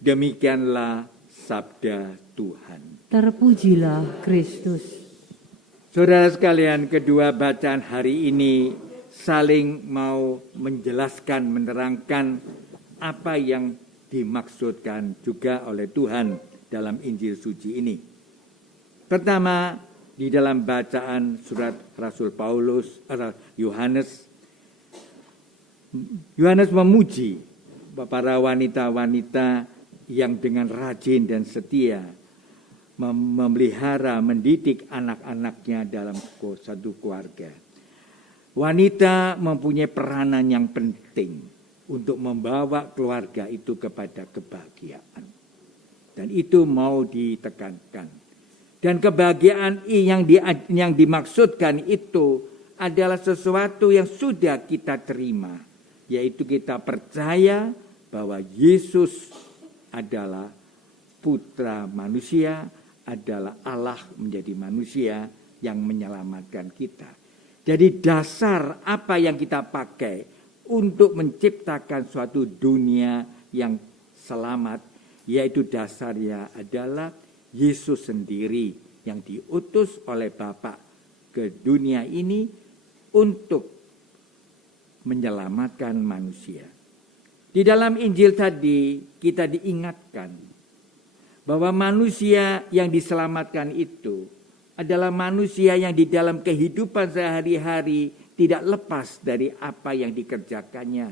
Demikianlah sabda Tuhan. Terpujilah Kristus. Saudara sekalian, kedua bacaan hari ini saling mau menjelaskan, menerangkan apa yang dimaksudkan juga oleh Tuhan dalam Injil suci ini. Pertama, di dalam bacaan surat Rasul Yohanes memuji para wanita-wanita yang dengan rajin dan setia memelihara, mendidik anak-anaknya dalam satu keluarga. Wanita mempunyai peranan yang penting untuk membawa keluarga itu kepada kebahagiaan. Dan itu mau ditekankan. Dan kebahagiaan yang dimaksudkan itu adalah sesuatu yang sudah kita terima. Yaitu kita percaya bahwa Yesus adalah putra manusia, adalah Allah menjadi manusia yang menyelamatkan kita. Jadi dasar apa yang kita pakai untuk menciptakan suatu dunia yang selamat, yaitu dasarnya adalah Yesus sendiri yang diutus oleh Bapa ke dunia ini untuk menyelamatkan manusia. Di dalam Injil tadi kita diingatkan bahwa manusia yang diselamatkan itu adalah manusia yang di dalam kehidupan sehari-hari tidak lepas dari apa yang dikerjakannya,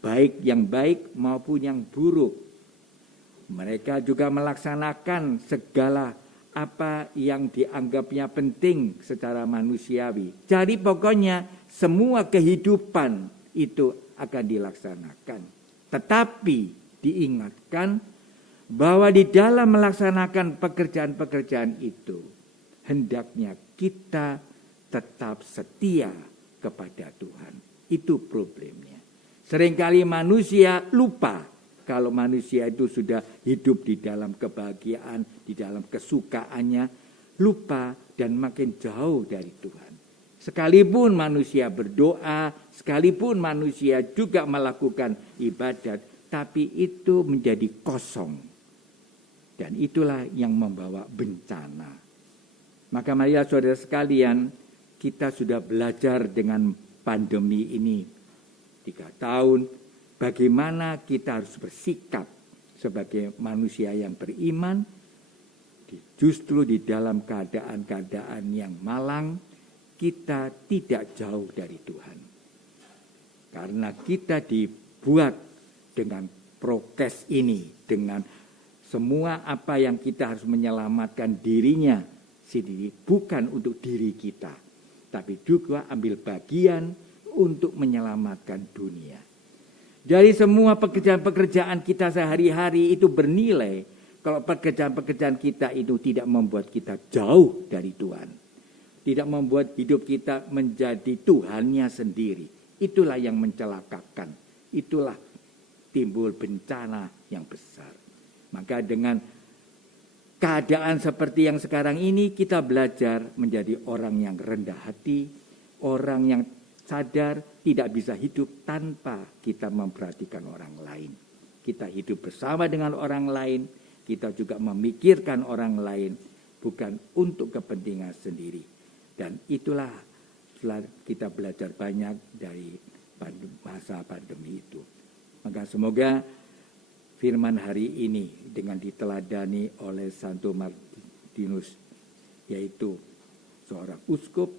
baik yang baik maupun yang buruk. Mereka juga melaksanakan segala apa yang dianggapnya penting secara manusiawi. Jadi pokoknya semua kehidupan itu akan dilaksanakan. Tetapi diingatkan bahwa di dalam melaksanakan pekerjaan-pekerjaan itu, hendaknya kita tetap setia kepada Tuhan. Itu problemnya. Seringkali manusia lupa kalau manusia itu sudah hidup di dalam kebahagiaan, di dalam kesukaannya, lupa dan makin jauh dari Tuhan. Sekalipun manusia berdoa, sekalipun manusia juga melakukan ibadat, tapi itu menjadi kosong. Dan itulah yang membawa bencana. Maka marilah saudara sekalian, kita sudah belajar dengan pandemi ini 3 tahun, bagaimana kita harus bersikap sebagai manusia yang beriman, justru di dalam keadaan-keadaan yang malang, kita tidak jauh dari Tuhan. Karena kita dibuat dengan prokes ini, dengan semua apa yang kita harus menyelamatkan dirinya sendiri, bukan untuk diri kita, tapi juga ambil bagian untuk menyelamatkan dunia. Dari semua pekerjaan-pekerjaan kita sehari-hari itu bernilai kalau pekerjaan-pekerjaan kita itu tidak membuat kita jauh dari Tuhan. Tidak membuat hidup kita menjadi Tuhannya sendiri. Itulah yang mencelakakan. Itulah timbul bencana yang besar. Maka dengan keadaan seperti yang sekarang ini, kita belajar menjadi orang yang rendah hati, orang yang sadar tidak bisa hidup tanpa kita memperhatikan orang lain. Kita hidup bersama dengan orang lain, kita juga memikirkan orang lain, bukan untuk kepentingan sendiri. Dan itulah kita belajar banyak dari masa pandemi itu. Maka semoga firman hari ini dengan diteladani oleh Santo Martinus, yaitu seorang uskup,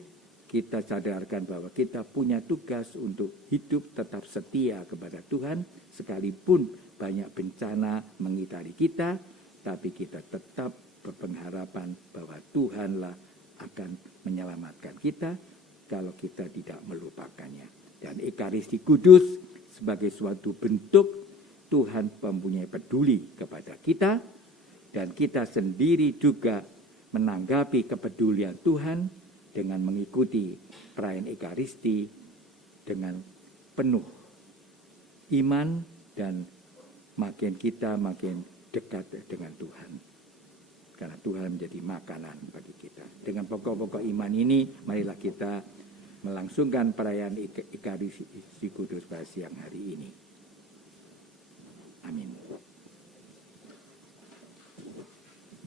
kita sadarkan bahwa kita punya tugas untuk hidup tetap setia kepada Tuhan, sekalipun banyak bencana mengitari kita, tapi kita tetap berpengharapan bahwa Tuhanlah akan menyelamatkan kita kalau kita tidak melupakannya. Dan Ekaristi Kudus sebagai suatu bentuk Tuhan mempunyai peduli kepada kita, dan kita sendiri juga menanggapi kepedulian Tuhan dengan mengikuti perayaan Ekaristi dengan penuh iman, dan makin kita makin dekat dengan Tuhan. Karena Tuhan menjadi makanan bagi kita. Dengan pokok-pokok iman ini, marilah kita melangsungkan perayaan Ekaristi Kudus pada siang hari ini.